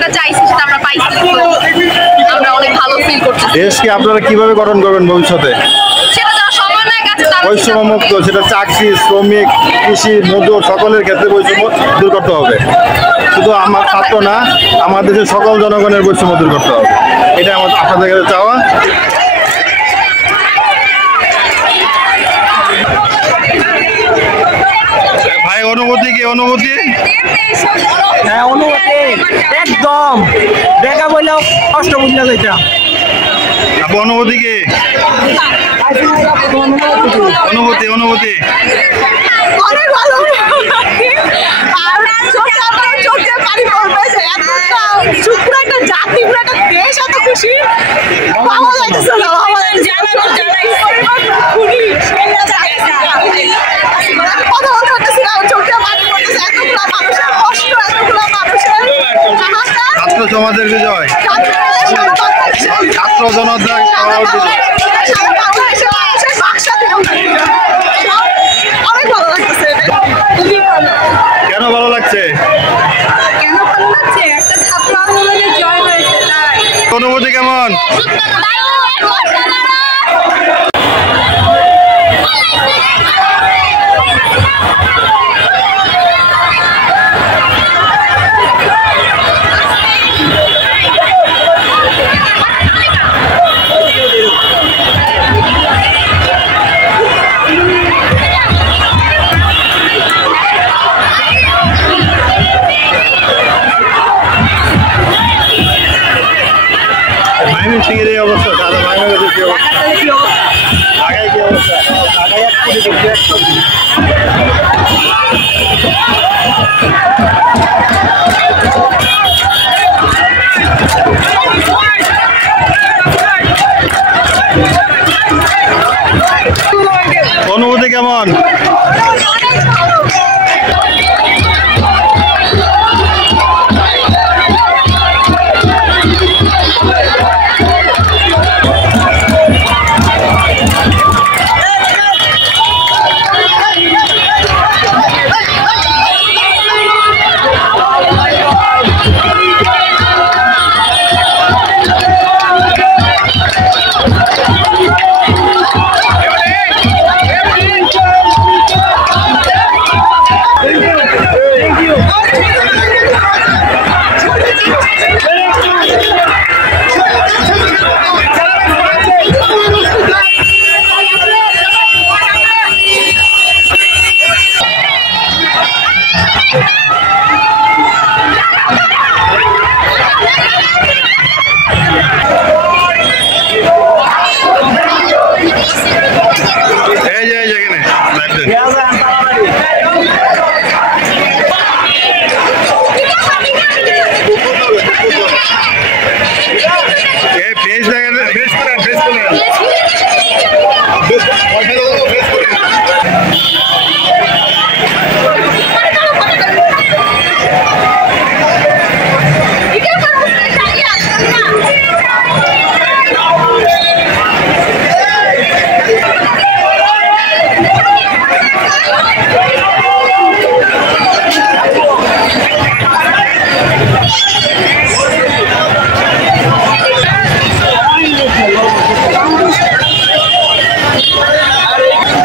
যেটা চাইছি সেটা আমরা পাইছি, আমরা অনেক ভালো ফিল করছি। দেশকে আপনারা কিভাবে গঠন করবেন ভবিষ্যতে? সেটা যারা সমন্বয়ের কাছে বৈষম্যমুক্ত, সেটা চাকরি, শ্রমিক, কৃষি, মজুর সকলের ক্ষেত্রে বৈষম্য দূর করতে হবে। শুধু আমার ছাত্র না, আমার দেশের সকল জনগণের বৈষম্য দূর করতে হবে, এটা আমার আপনাদের কাছে চাওয়া। ভাই অনুভূতি কি? অনুভূতি? হ্যাঁ অনুভূতি একদম দেখা বললেও কষ্ট বুঝলা যেটা। আপু অনুভূতি কি? অনুভূতি অনুভূতি অনেক ভালো। আর চোখে পানি পড়বে যে এতটা পুরো একটা জাতি, পুরো একটা দেশ এত খুশি, ভালো লাগছে না? কথা বলতে পারতেছি না, চোখে পানি পড়তেছে, এতগুলো মানুষের কষ্ট, এতগুলো মানুষের ছাত্র সমাজের বিজয়, ছাত্র জনতার অনেক ভালো লাগতেছে। কেন ভালো লাগছে? কেন ভালো লাগছে? একটা ছাত্র আন্দোলনের জয় হয়েছে তাই। অনুভূতি কেমন? ময়মনসিংহের এই অবস্থা, সারা বাংলাদেশের কি অবস্থা? ঢাকায় কি অবস্থা? ঢাকায় এক কোটি ঢুকছে, এক কোটি। অনুভূতি কেমন?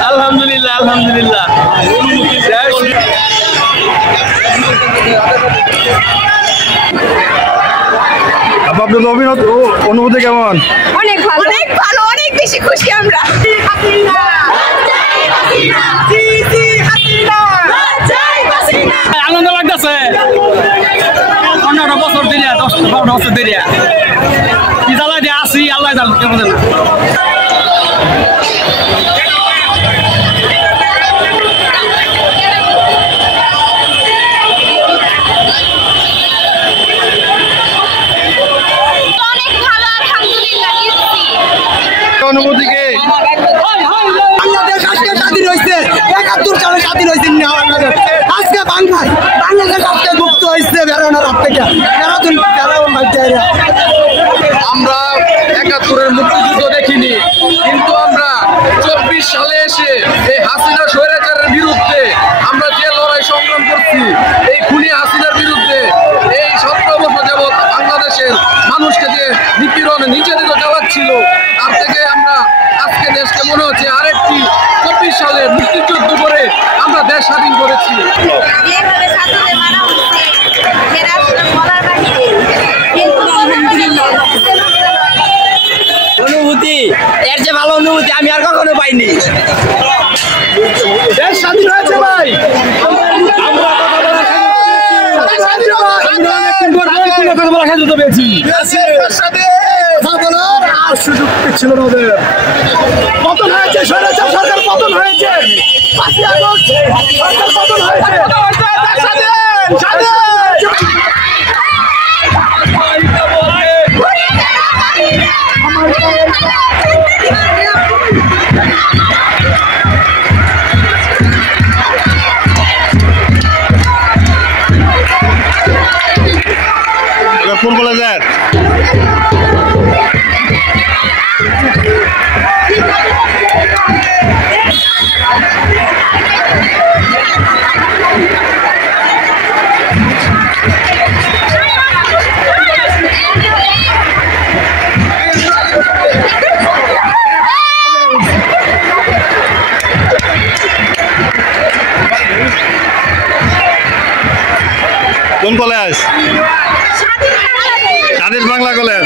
আলহামদুলিল্লাহ আপনার অনুভূতি কেমন? অনেক ভালো, অনেক ভালো, অনেক বেশি খুশি আমরা। আনন্দ লাগতেছে 15 বছর দেরিয়া 10-12 বছর দেরিয়া কি জ্বালা দিয়ে আসি আল্লাহ জানে কেমন না। অনুভূতি কে? বাংলাদেশ আজকে স্বাধীন হয়েছে, 71 সালে স্বাধীন হয়েছে আজকে বাংলাদেশ আজকে মুক্ত হয়েছে বেরোনোর হাত থেকে। আমরা 71-এর মুক্তিযুদ্ধ দেখিনি, কিন্তু আমরা 24 সালে এসে এই হাসিনা স্বৈরাচারের বিরুদ্ধে আমরা যে লড়াই সংগ্রাম করছি, এই খুনি হাসিনার বিরুদ্ধে এই 17 বছর যাবৎ হয়নি। দেশ স্বাধীন হয়েছে ভাই। পতন হয়েছে, স্বৈরাচার সরকার পতন হয়েছে, 5ই আগস্ট সরকার পতন হয়েছে। কোন কলেজের? কোন কলেজ? স্বাধীন বাংলা কলেজ।